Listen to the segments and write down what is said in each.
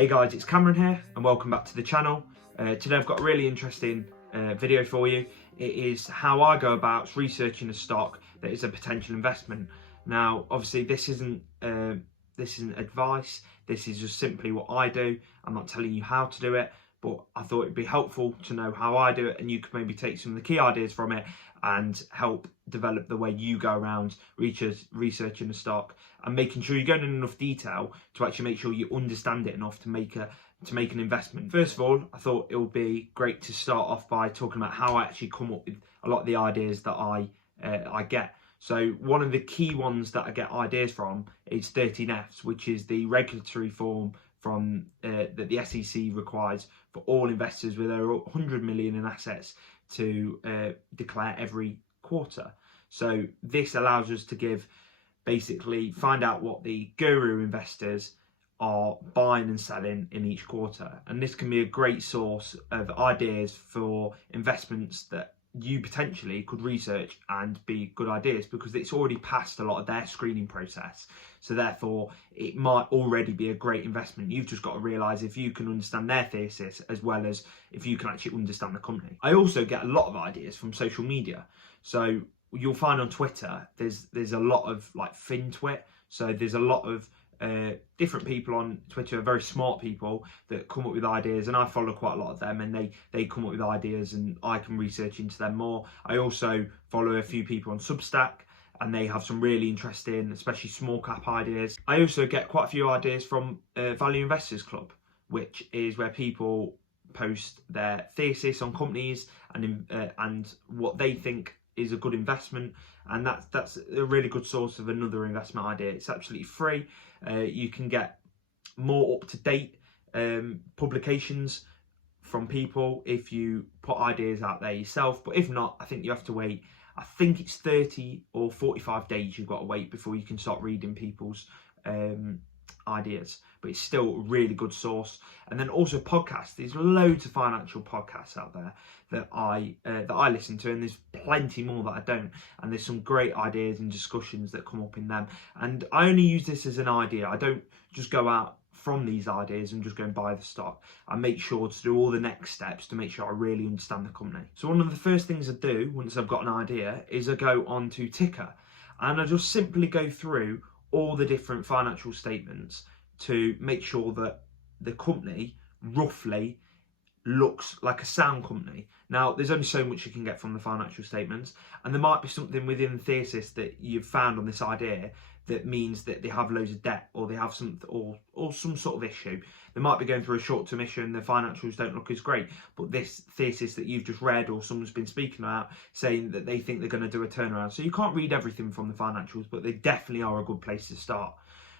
Hey guys, it's Cameron here and welcome back to the channel. Today I've got a really interesting video for you. It is how I go about researching a stock that is a potential investment. Now obviously this isn't advice, this is just simply what I do. I'm not telling you how to do it, but I thought it'd be helpful to know how I do it, and you could maybe take some of the key ideas from it and help develop the way you go around researching a stock and making sure you're going in enough detail to actually make sure you understand it enough to make an investment. First of all, I thought it would be great to start off by talking about how I actually come up with a lot of the ideas that I get. So one of the key ones that I get ideas from is 13Fs, which is the regulatory form from that the SEC requires for all investors with over 100 million in assets to declare every quarter. So this allows us to find out what the guru investors are buying and selling in each quarter, and this can be a great source of ideas for investments that you potentially could research and be good ideas, because it's already passed a lot of their screening process, so therefore it might already be a great investment. You've just got to realise if you can understand their thesis as well as if you can actually understand the company. I also get a lot of ideas from social media, so you'll find on Twitter there's a lot of like FinTwit, so there's a lot of different people on Twitter, very smart people that come up with ideas, and I follow quite a lot of them, and they come up with ideas and I can research into them more. I also follow a few people on Substack, and they have some really interesting, especially small cap ideas. I also get quite a few ideas from Value Investors Club, which is where people post their thesis on companies and what they think is a good investment, and that's a really good source of another investment idea. It's absolutely free. You can get more up-to-date publications from people if you put ideas out there yourself, but if not, I think you have to wait. I think it's 30 or 45 days you've got to wait before you can start reading people's ideas, but it's still a really good source. And then also podcasts. There's loads of financial podcasts out there that I listen to, and there's plenty more that I don't, and there's some great ideas and discussions that come up in them. And I only use this as an idea. I don't just go out from these ideas and just go and buy the stock. I make sure to do all the next steps to make sure I really understand the company. So one of the first things I do once I've got an idea is I go on to Ticker, and I just simply go through all the different financial statements to make sure that the company roughly looks like a sound company. Now, there's only so much you can get from the financial statements, and there might be something within the thesis that you've found on this idea that means that they have loads of debt, or they have some sort of issue. They might be going through a short-term issue and the financials don't look as great, but this thesis that you've just read or someone's been speaking about saying that they think they're going to do a turnaround. So you can't read everything from the financials, but they definitely are a good place to start.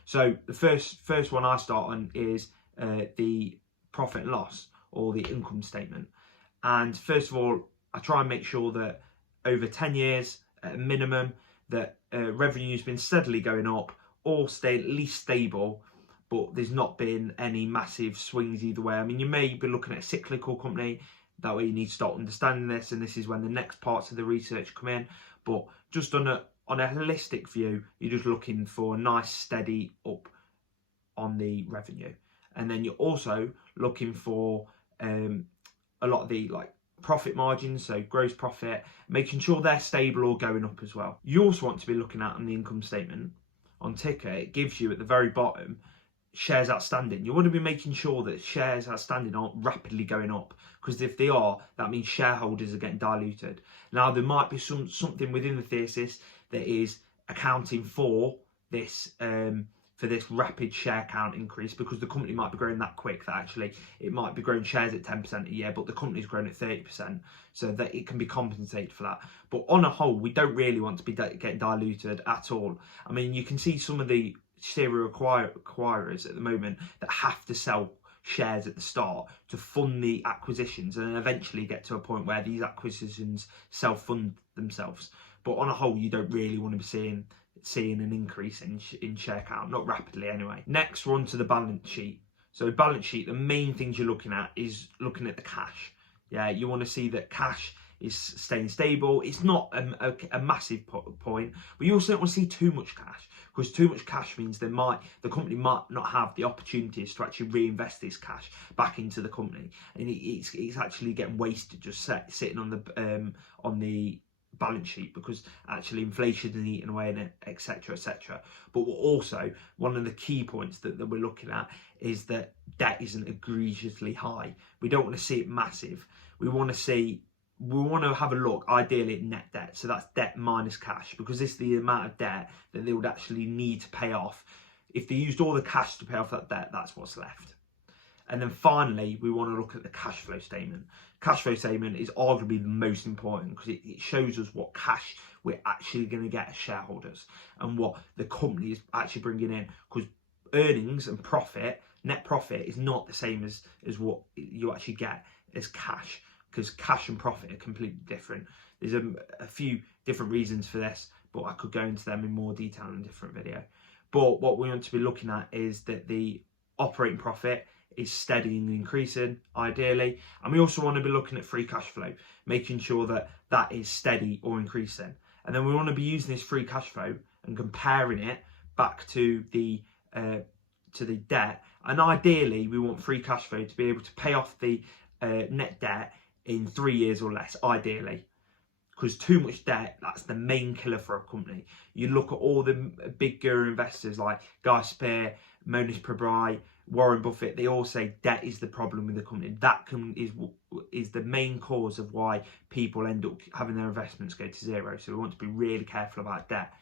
So the first one I start on is the profit and loss, or the income statement. And first of all, I try and make sure that over 10 years at a minimum that revenue's been steadily going up or stay at least stable, but there's not been any massive swings either way. I mean, you may be looking at a cyclical company, that way you need to start understanding this, and this is when the next parts of the research come in. But just on a holistic view, you're just looking for a nice steady up on the revenue. And then you're also looking for a lot of the profit margins, so gross profit, making sure they're stable or going up as well. You also want to be looking at on the income statement on Ticker, it gives you at the very bottom shares outstanding. You want to be making sure that shares outstanding aren't rapidly going up, because if they are, that means shareholders are getting diluted. Now, there might be something within the thesis that is accounting for this rapid share count increase, because the company might be growing that quick that actually it might be growing shares at 10% a year, but the company's growing at 30%, so that it can be compensated for that. But on a whole, we don't really want to be getting diluted at all. I mean, you can see some of the serial acquirers at the moment that have to sell shares at the start to fund the acquisitions, and then eventually get to a point where these acquisitions self-fund themselves. But on a whole, you don't really want to be seeing an increase in share count, not rapidly anyway. Next, we're on to the balance sheet. So the balance sheet, the main things you're looking at is looking at the cash. Yeah, you want to see that cash is staying stable. It's not a massive point, but you also don't want to see too much cash, because too much cash means the company might not have the opportunities to actually reinvest this cash back into the company, and it's actually getting wasted just sitting on the balance sheet, because actually inflation is eating away in it, etc, etc. But also, one of the key points that we're looking at is that debt isn't egregiously high. We don't want to see it massive. We want to have a look ideally at net debt, so that's debt minus cash, because this is the amount of debt that they would actually need to pay off. If they used all the cash to pay off that debt, that's what's left. And then finally, we want to look at the cash flow statement. Cash flow statement is arguably the most important, because it shows us what cash we're actually going to get as shareholders and what the company is actually bringing in, because earnings and profit, net profit, is not the same as what you actually get as cash, because cash and profit are completely different. There's a few different reasons for this, but I could go into them in more detail in a different video. But what we want to be looking at is that the operating profit is steady and increasing, ideally. And we also want to be looking at free cash flow, making sure that that is steady or increasing. And then we want to be using this free cash flow and comparing it back to the debt. And ideally, we want free cash flow to be able to pay off the net debt in 3 years or less, ideally. Because too much debt, that's the main killer for a company. You look at all the big guru investors like Guy Spear, Monish Pabrai, Warren Buffett, they all say debt is the problem with the company. That is the main cause of why people end up having their investments go to zero. So we want to be really careful about debt.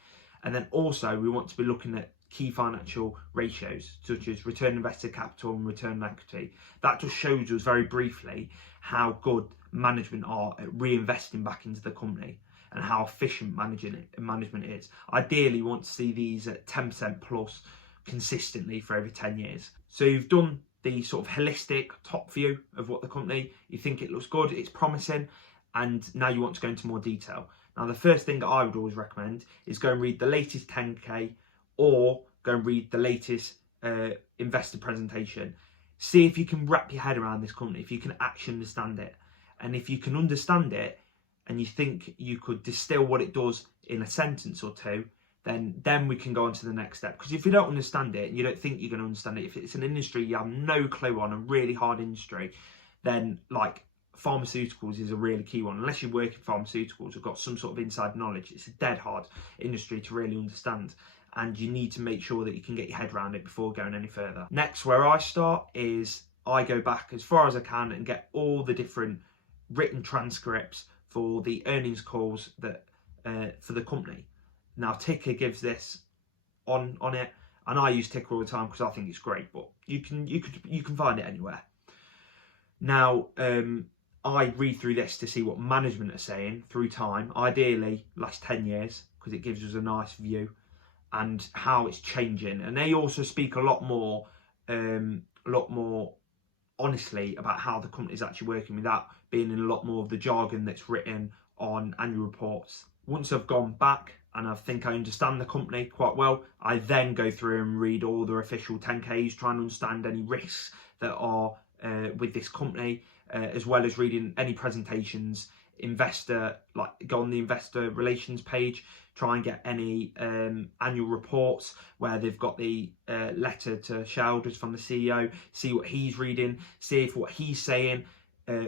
And then also we want to be looking at key financial ratios, such as return on invested capital and return on equity. That just shows us very briefly how good management are at reinvesting back into the company and how efficient management is. Ideally, we want to see these at 10% plus consistently for every 10 years. So you've done the sort of holistic top view of what the company, you think it looks good, it's promising, and now you want to go into more detail. Now, the first thing I would always recommend is go and read the latest 10K or go and read the latest investor presentation. See if you can wrap your head around this company, if you can actually understand it. And if you can understand it and you think you could distill what it does in a sentence or two, then we can go on to the next step. Because if you don't understand it and you don't think you're going to understand it, if it's an industry you have no clue on, a really hard industry, then like pharmaceuticals is a really key one. Unless you work in pharmaceuticals or got some sort of inside knowledge, it's a dead hard industry to really understand. And you need to make sure that you can get your head around it before going any further. Next, where I start is I go back as far as I can and get all the different written transcripts for the earnings calls that for the company. Now, Ticker gives this on it, and I use Ticker all the time because I think it's great. But you can find it anywhere. Now, I read through this to see what management are saying through time. Ideally, last 10 years, because it gives us a nice view and how it's changing. And they also speak a lot more honestly about how the company is actually working, without being in a lot more of the jargon that's written on annual reports. Once I've gone back and I think I understand the company quite well, I then go through and read all the official 10Ks, trying to understand any risks that are with this company, as well as reading any presentations, go on the investor relations page, try and get any annual reports where they've got the letter to shareholders from the CEO, see what he's reading, see if what he's saying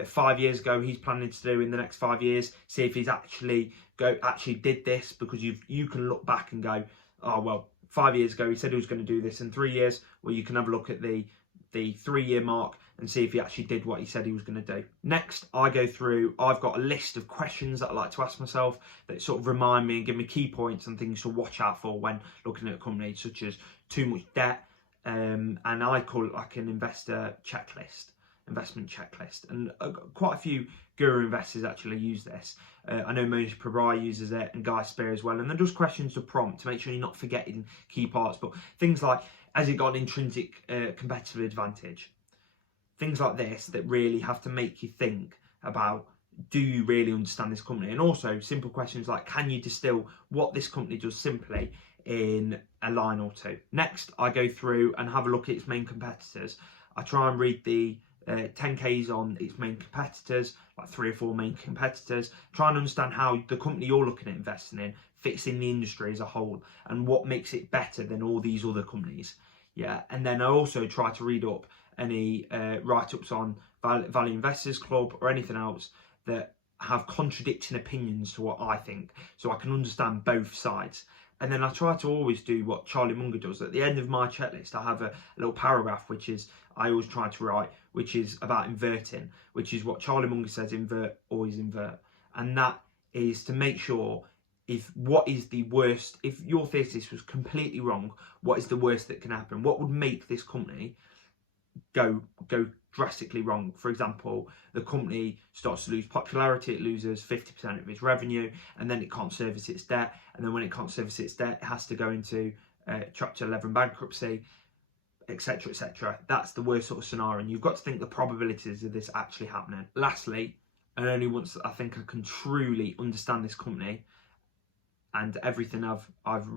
5 years ago he's planning to do in the next 5 years, see if he's actually did this, because you can look back and go, oh well, 5 years ago he said he was going to do this in 3 years. Well, you can have a look at the 3-year mark and see if he actually did what he said he was going to do. Next, I go through, I've got a list of questions that I like to ask myself that sort of remind me and give me key points and things to watch out for when looking at a company, such as too much debt, and I call it like an investment checklist. And quite a few guru investors actually use this. I know Monish Pabrai uses it, and Guy Spear as well. And they're just questions to prompt to make sure you're not forgetting key parts. But things like, has it got an intrinsic competitive advantage? Things like this that really have to make you think about, do you really understand this company? And also simple questions like, can you distill what this company does simply in a line or two? Next, I go through and have a look at its main competitors. I try and read the 10Ks on its main competitors, like 3 or 4 main competitors, try and understand how the company you're looking at investing in fits in the industry as a whole and what makes it better than all these other companies. Yeah, and then I also try to read up any write-ups on Value Investors Club or anything else that have contradicting opinions to what I think, so I can understand both sides. And then I try to always do what Charlie Munger does. At the end of my checklist, I have a little paragraph, which is I always try to write, which is about inverting, which is what Charlie Munger says: invert, always invert. And that is to make sure what is the worst, if your thesis was completely wrong, what is the worst that can happen? What would make this company go drastically wrong? For example, the company starts to lose popularity, it loses 50% of its revenue, and then it can't service its debt, and then when it can't service its debt, it has to go into Chapter 11 bankruptcy, etc, etc. That's the worst sort of scenario, and you've got to think the probabilities of this actually happening. Lastly, and only once I think I can truly understand this company and everything I've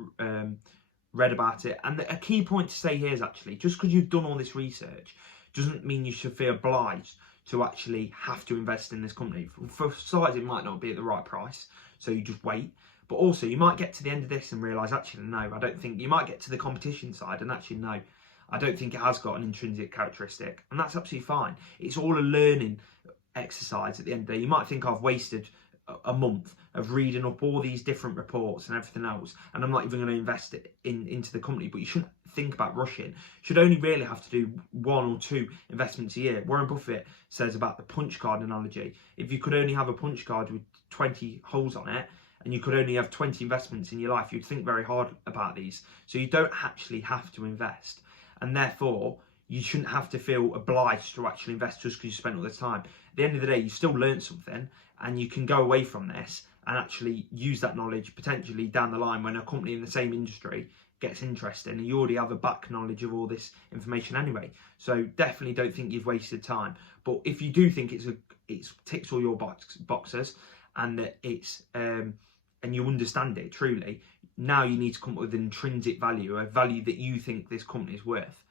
read about it. And a key point to say here is actually, just because you've done all this research doesn't mean you should feel obliged to actually have to invest in this company. For size, it might not be at the right price, so you just wait. But also, you might get to the end of this and realise, actually, no, I don't think. You might get to the competition side and actually, no, I don't think it has got an intrinsic characteristic. And that's absolutely fine. It's all a learning exercise at the end of the day. You might think I've wasted a month of reading up all these different reports and everything else, and I'm not even going to invest it into the company. But you shouldn't think about rushing. You should only really have to do 1 or 2 investments a year. Warren Buffett says about the punch card analogy: if you could only have a punch card with 20 holes on it, and you could only have 20 investments in your life, you'd think very hard about these. So you don't actually have to invest, and therefore you shouldn't have to feel obliged to actually invest just because you spent all this time. At the end of the day, you still learned something, and you can go away from this and actually use that knowledge potentially down the line when a company in the same industry gets interesting, and you already have a back knowledge of all this information anyway. So definitely don't think you've wasted time. But if you do think it ticks all your boxes, and that it's and you understand it truly, now you need to come up with an intrinsic value, a value that you think this company is worth.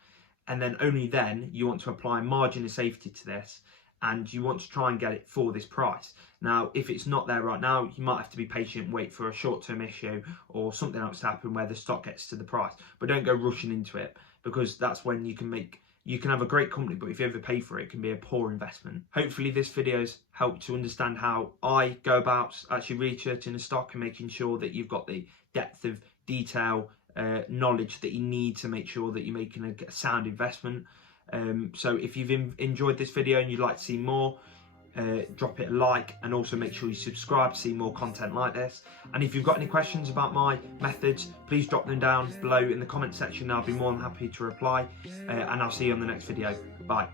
And then only then you want to apply a margin of safety to this, and you want to try and get it for this price. Now, if it's not there right now, you might have to be patient and wait for a short-term issue or something else to happen where the stock gets to the price. But don't go rushing into it, because that's when you can have a great company, but if you overpay for it, it can be a poor investment. Hopefully this video's helped to understand how I go about actually researching a stock and making sure that you've got the depth of detail, knowledge that you need to make sure that you're making a sound investment. So if you've enjoyed this video and you'd like to see more, drop it a like, and also make sure you subscribe to see more content like this. And if you've got any questions about my methods, please drop them down below in the comment section. I'll be more than happy to reply, and I'll see you on the next video. Bye.